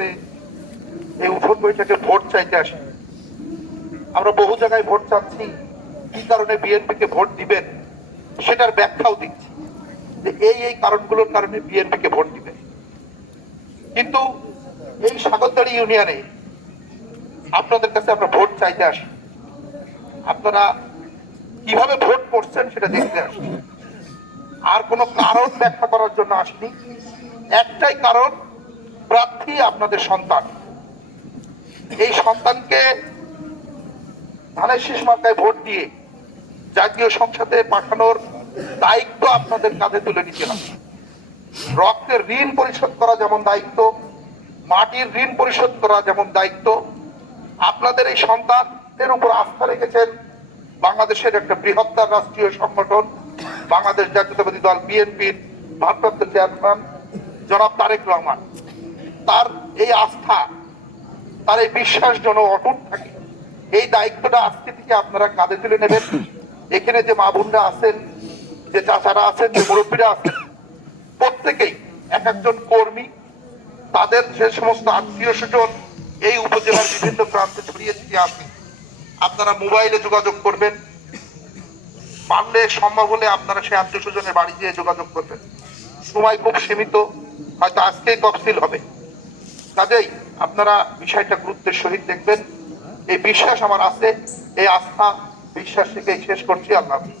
কাছে এই উঠোন বৈঠকে ভোট চাইতে আসি। আমরা বহু জায়গায় ভোট চাচ্ছি, কি কারণে বিএনপিকে ভোট দিবেন সেটার ব্যাখ্যাও দিচ্ছি যে এই কারণগুলোর কারণে বিএনপিকে ভোট দিবেন। কিন্তু এই সাগরদাড়ি ইউনিয়নে আপনাদের কাছে আমরা ভোট চাইতে আসি, আপনারা কিভাবে ভোট করছেন সেটা দেখতে আসি। আর কোনো কারণ ব্যাখ্যা করার জন্য আসিনি। একটাই কারণ, প্রার্থী আপনাদের সন্তান। এই সন্তানকে ধানের শীষ মার্কায় ভোট দিয়ে জাতীয় সংসদে পাঠানোর দায়িত্ব আপনাদের কাঁধে তুলে নিতে হবে। রক্তের ঋণ পরিশোধ করা যেমন দায়িত্ব, মাটির ঋণ পরিশোধ করা যেমন দায়িত্ব। আপনাদের এই সন্তানদের উপর আস্থা রেখেছেন বাংলাদেশের একটা বৃহত্তর রাষ্ট্রীয় সংগঠন বাংলাদেশ জাতীয়তাবাদী দল বিএনপির ভারপ্রাপ্ত চেয়ারম্যান জনাব তারেক রহমান। তার এই আস্থা, তার এই বিশ্বাস যেন অটুট থাকে, এই দায়িত্বটা আজকে থেকে আপনারা কাঁধে তুলে নেবেন। এখানে যে মা বোনরা আছেন, যে চাচারা আছেন, যে মুরব্বীরা আছেন, প্রত্যেকেই এক একজন কর্মী। তাদের যে সমস্ত আত্মীয় স্বজন এই উপজেলার বিভিন্ন প্রান্তে ছড়িয়ে ছিটিয়ে আছেন, আপনারা মোবাইলে যোগাযোগ করবেন। পারলে সম্ভব হলে আপনারা সেই আত্মীয় স্বজনের বাড়ি গিয়ে যোগাযোগ করবেন। সময় খুব সীমিত, হয়তো আজকেই তফসিল হবে। কাজেই আপনারা বিষয়টা গুরুত্বের সহিত দেখবেন। এই বিশ্বাস আমার আছে, এই আস্থা বিশ্বাস থেকেই শেষ করছি। আল্লাহ হাফেজ।